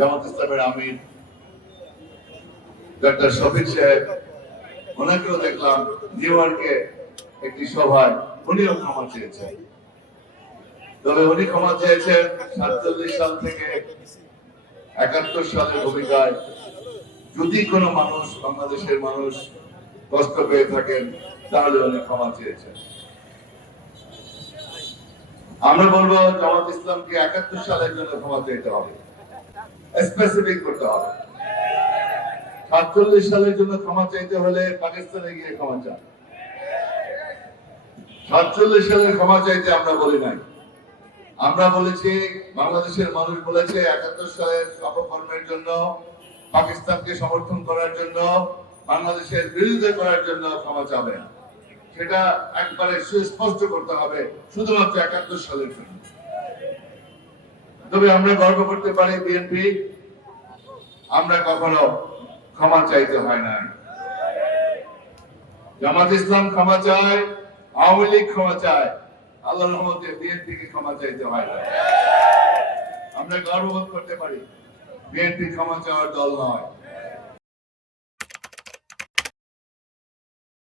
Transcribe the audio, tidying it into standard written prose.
জামাত ইসলামের আমির ডক্টর শফিক সাহেব, ওনাকেও দেখলাম নিউ ইয়র্কে একটি সভায়, উনিও ক্ষমা চেয়েছেন। তবে উনি ক্ষমা চেয়েছেন 47 সাল থেকে 71 সালের ভূমিকায় যদি কোনো মানুষ, বাংলাদেশের মানুষ কষ্ট পেয়ে থাকেন তাহলে উনি ক্ষমা চেয়েছেন। আমরা বলবো জামাত ইসলামকে 71 সালের জন্য ক্ষমা চাইতে হবে, স্পেসিফিক করতে হবে। 47 সালের জন্য ক্ষমা চাইতে হলে পাকিস্তানে গিয়ে ক্ষমা চান। 47 সালের ক্ষমা চাইতে আমরা বলি নাই, আমরা বলেছি, বাংলাদেশের মানুষ বলেছে 71 সালের অপকর্মের জন্য, পাকিস্তানকে সমর্থন করার জন্য, বাংলাদেশের বিরোধিতা করার জন্য ক্ষমা চাবে না। সেটা একবারে সুস্পষ্ট করতে হবে, শুধুমাত্র 71 সালের জন্য। তবে আমরা গর্ব করতে পারি বিএনপি, আমরা কখনো ক্ষমা চাইতে হয় না। জামাত ইসলাম ক্ষমা চায়, আওয়ামী লীগ ক্ষমা চায়, আল্লাহর রহমতে বিএনপিকে ক্ষমা চাইতে হয় না। আমরা গর্ববোধ করতে পারি বিএনপি ক্ষমা চাওয়ার দল নয়।